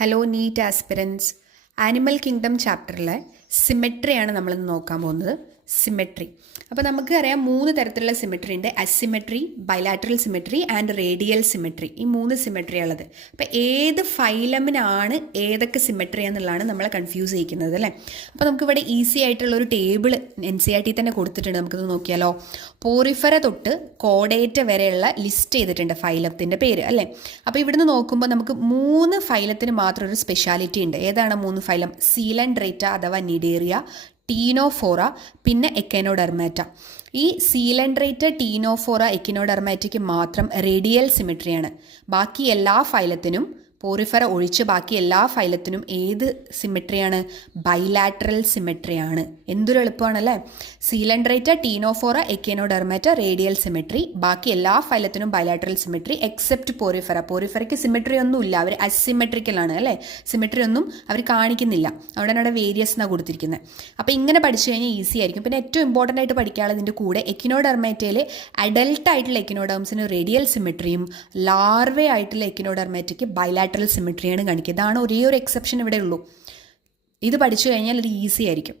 Hello NEET aspirants. Animal kingdom ചാപ്റ്ററിലെ സിമെട്രിയാണ് നമ്മളിന്ന് നോക്കാൻ പോകുന്നത്. സിമെട്രി. അപ്പോൾ നമുക്കറിയാം 3 തരത്തിലുള്ള സിമെട്രി ഉണ്ട്. Asymmetry, bilateral symmetry and radial symmetry. ഈ 3 സിമെട്രി ഉള്ളത്. അപ്പോൾ ഏത് ഫൈലമിനാണ് ഏതൊക്കെ സിമെട്രി എന്നുള്ളതാണ് നമ്മളെ കൺഫ്യൂസ് ചെയ്യിക്കുന്നത് അല്ലേ. അപ്പോൾ നമുക്കിവിടെ ഈസി ആയിട്ടുള്ള ഒരു ടേബിൾ NCERT തന്നെ കൊടുത്തിട്ടുണ്ട്. നമുക്കിത് നോക്കിയാലോ. പോറിഫെറ തൊട്ട് കോഡേറ്റ വരെയുള്ള ലിസ്റ്റ് ചെയ്തിട്ടുണ്ട് ഫൈലത്തിൻ്റെ പേര് അല്ലേ. അപ്പോൾ ഇവിടുന്ന് നോക്കുമ്പോൾ നമുക്ക് 3 ഫൈലത്തിന് മാത്രം ഒരു സ്പെഷ്യാലിറ്റി ഉണ്ട്. ഏതാണ് 3 ഫൈലം? സീലൻഡ്രേറ്റ അഥവാ നിഡേറിയ, ടീനോഫോറ, പിന്നെ എക്കനോഡെർമാറ്റ. ഈ സീലൻഡ്രേറ്റ, ടീനോഫോറ, എക്കിനോഡെർമാറ്റയ്ക്ക് മാത്രം റേഡിയൽ സിമെട്രിയാണ്. ബാക്കി എല്ലാ ഫൈലത്തിനും, പോറിഫെറ ഒഴിച്ച് ബാക്കി എല്ലാ ഫൈലത്തിനും ഏത് സിമെട്രിയാണ്? ബൈലാറ്ററൽ സിമെട്രിയാണ്. എന്തൊരു എളുപ്പമാണല്ലേ. Coelenterata, Ctenophora, Echinodermata radial symmetry. ബാക്കി എല്ലാ ഫൈലത്തിനും ബൈലാറ്ററൽ സിമെട്രി എക്സെപ്റ്റ് പോറിഫെറ. പോറിഫെറയ്ക്ക് സിമെട്രി ഒന്നും ഇല്ല, അവർ അസിമെട്രിക്കലാണ് അല്ലേ. സിമെട്രി ഒന്നും അവർ കാണിക്കുന്നില്ല, അവിടെയാണ് അവിടെ വേരിയസ് എന്നാണ് കൊടുത്തിരിക്കുന്നത്. അപ്പോൾ ഇങ്ങനെ പഠിച്ചു കഴിഞ്ഞാൽ ഈസി ആയിരിക്കും. പിന്നെ ഏറ്റവും ഇമ്പോർട്ടൻ്റ് ആയിട്ട് പഠിക്കാനുള്ളതിൻ്റെ കൂടെ എക്കിനോഡെർമാറ്റയിൽ അഡൽട്ട് ആയിട്ടുള്ള എക്കിനോഡേംസിന് റേഡിയൽ സിമെട്രിയും ലാർവേ ആയിട്ടുള്ള എക്കിനോഡെർമാറ്റയ്ക്ക് ബൈലാറ്ററൽ സിമെട്രിയാണ് കാണിക്കുക. ഇതാണ് ഒരേ ഒരു എക്സെപ്ഷൻ ഇവിടെ ഉള്ളൂ. ഇത് പഠിച്ചു കഴിഞ്ഞാൽ ഇത് ഈസി ആയിരിക്കും.